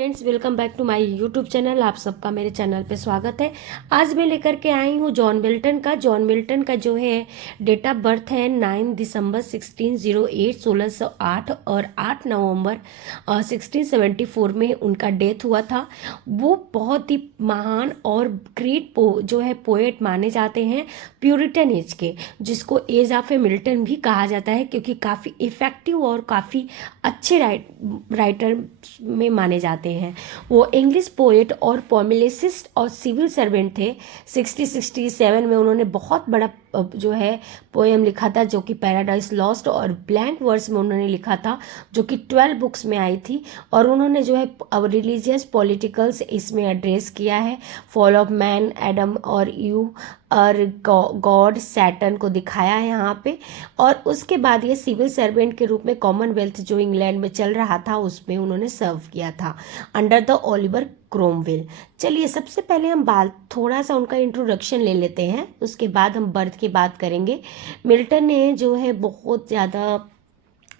Friends, welcome back to my YouTube channel. आप सबका मेरे चैनल पे स्वागत है। आज मैं लेकर के आई हूँ जॉन मिल्टन का जो है डेट ऑफ बर्थ है 9 दिसंबर 1608 और 8 नवंबर 1674 में उनका डेथ हुआ था। वो बहुत ही महान और ग्रेट जो है पोएट माने जाते हैं प्यूरिटन एज के, जिसको एज ऑफ ए मिल्टन भी कहा जाता है, क्योंकि काफ़ी इफ़ेक्टिव और काफ़ी अच्छे राइटर में माने जाते हैं। वो इंग्लिश पोएट और पॉमिलिसिस्ट और सिविल सर्वेंट थे। 1667 में उन्होंने बहुत बड़ा जो है पोएम लिखा था, जो कि पैराडाइज लॉस्ट और ब्लैंक वर्स में उन्होंने लिखा था, जो कि 12 बुक्स में आई थी। और उन्होंने जो है रिलीजियस पॉलिटिकल्स इसमें एड्रेस किया है। फॉल ऑफ मैन, एडम और यू और गॉड सैटर्न को दिखाया है यहाँ पे। और उसके बाद ये सिविल सर्वेंट के रूप में कॉमनवेल्थ जो इंग्लैंड में चल रहा था उसमें उन्होंने सर्व किया था अंडर द ओलिवर क्रोमवेल। चलिए, सबसे पहले हम बात थोड़ा सा उनका इंट्रोडक्शन ले लेते हैं, उसके बाद हम बर्थ की बात करेंगे। मिल्टन ने जो है बहुत ज़्यादा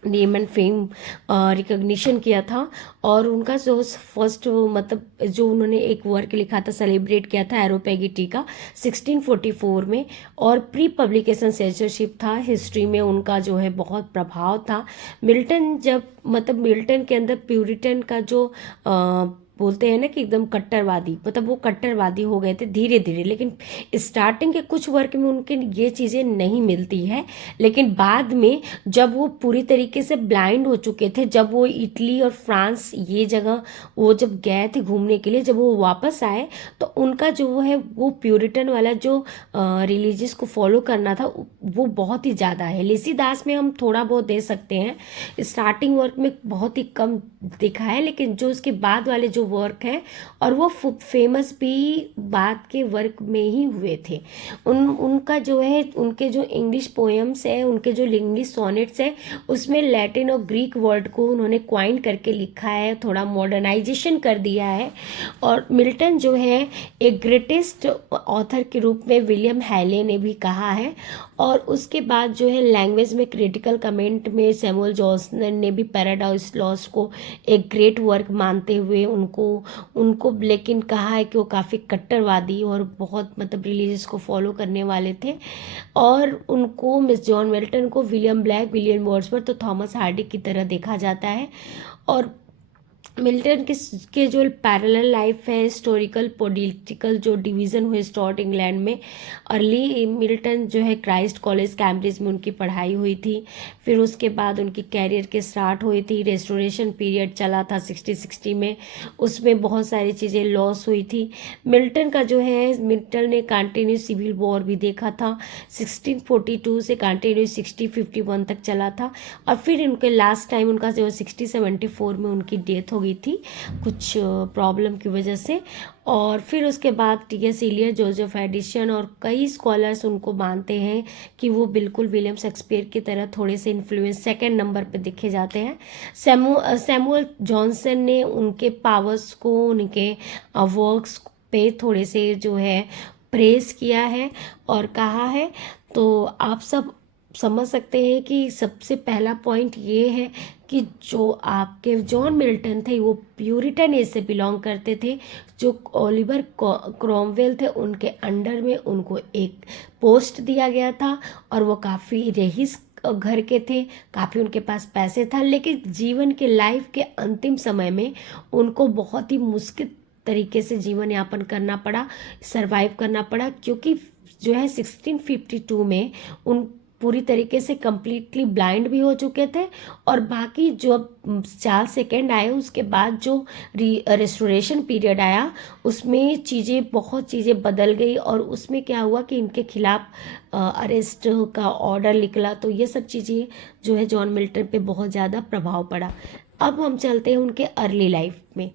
नेम एंड फेम रिकग्निशन किया था। और उनका जो फर्स्ट मतलब जो उन्होंने एक वर्क लिखा था, सेलिब्रेट किया था एरोपेगिटी का 1644 में। और प्री पब्लिकेशन सेंसरशिप था हिस्ट्री में, उनका जो है बहुत प्रभाव था। मिल्टन मिल्टन के अंदर प्यूरिटन का जो बोलते हैं ना कि एकदम कट्टरवादी, मतलब वो कट्टरवादी हो गए थे धीरे धीरे। लेकिन स्टार्टिंग के कुछ वर्क में उनके ये चीज़ें नहीं मिलती है, लेकिन बाद में जब वो पूरी तरीके से ब्लाइंड हो चुके थे, जब वो इटली और फ्रांस ये जगह वो जब गए थे घूमने के लिए, जब वो वापस आए तो उनका जो है वो प्यूरिटन वाला जो रिलीजियस को फॉलो करना था वो बहुत ही ज़्यादा है। लेसीदास में हम थोड़ा बहुत दे सकते हैं, स्टार्टिंग वर्क में बहुत ही कम दिखा है, लेकिन जो उसके बाद वाले जो वर्क हैं और वो फेमस भी बाद के वर्क में ही हुए थे। उनका जो है उनके जो इंग्लिश पोएम्स है, उनके जो इंग्लिश सोनेट्स है, उसमें लैटिन और ग्रीक वर्ड को उन्होंने क्वाइन करके लिखा है, थोड़ा मॉडर्नाइजेशन कर दिया है। और मिल्टन जो है एक ग्रेटेस्ट ऑथर के रूप में विलियम हैले ने भी कहा है। और उसके बाद जो है लैंग्वेज में क्रिटिकल कमेंट में सैमुअल जॉनसन ने भी पैराडाइज लॉस्ट को एक ग्रेट वर्क मानते हुए उनको लेकिन कहा है कि वो काफ़ी कट्टरवादी और बहुत रिलीजियस को फॉलो करने वाले थे। और उनको मिस जॉन मिल्टन को विलियम ब्लैक, विलियम वर्ड्सवर्थ तो थॉमस हार्डी की तरह देखा जाता है। और मिल्टन के जो पैरेलल लाइफ है, हिस्टोरिकल पॉलिटिकल जो डिवीज़न हुए स्टॉर्ट इंग्लैंड में। अर्ली मिल्टन जो है क्राइस्ट कॉलेज कैम्ब्रिज में उनकी पढ़ाई हुई थी। फिर उसके बाद उनकी कैरियर के स्टार्ट हुई थी। रेस्टोरेशन पीरियड चला था 1660 में, उसमें बहुत सारी चीज़ें लॉस हुई थी। मिल्टन ने कंटिन्यू सिविल वॉर भी देखा था, 1642 से कंटिन्यू 1651 तक चला था। और फिर उनके लास्ट टाइम उनका जो 1674 में उनकी डेथ हो गई थी कुछ प्रॉब्लम की वजह से। और फिर उसके बाद टी.एस. इलियट, जोसेफ एडिसन और कई स्कॉलर्स उनको मानते हैं कि वो बिल्कुल विलियम शेक्सपियर की तरह थोड़े से इन्फ्लुएंस सेकंड नंबर पे देखे जाते हैं। सैमुअल जॉनसन ने उनके पावर्स को, उनके वर्क्स पे थोड़े से जो है प्रेस किया है और कहा है। तो आप सब समझ सकते हैं कि सबसे पहला पॉइंट ये है कि जो आपके जॉन मिल्टन थे वो प्यूरिटन एज से बिलोंग करते थे। जो ओलिवर क्रोमवेल थे उनके अंडर में उनको एक पोस्ट दिया गया था और वो काफ़ी रईस घर के थे, काफ़ी उनके पास पैसे था, लेकिन जीवन के लाइफ के अंतिम समय में उनको बहुत ही मुश्किल तरीके से जीवन यापन करना पड़ा, सरवाइव करना पड़ा, क्योंकि जो है 1652 में उन पूरी तरीके से कम्प्लीटली ब्लाइंड भी हो चुके थे। और बाकी जो चार्ल्स सेकेंड आए उसके बाद जो रेस्टोरेशन पीरियड आया उसमें बहुत चीज़ें बदल गई। और उसमें क्या हुआ कि इनके खिलाफ अरेस्ट का ऑर्डर निकला। तो ये सब चीज़ें जो है जॉन मिल्टन पे बहुत ज़्यादा प्रभाव पड़ा। अब हम चलते हैं उनके अर्ली लाइफ में।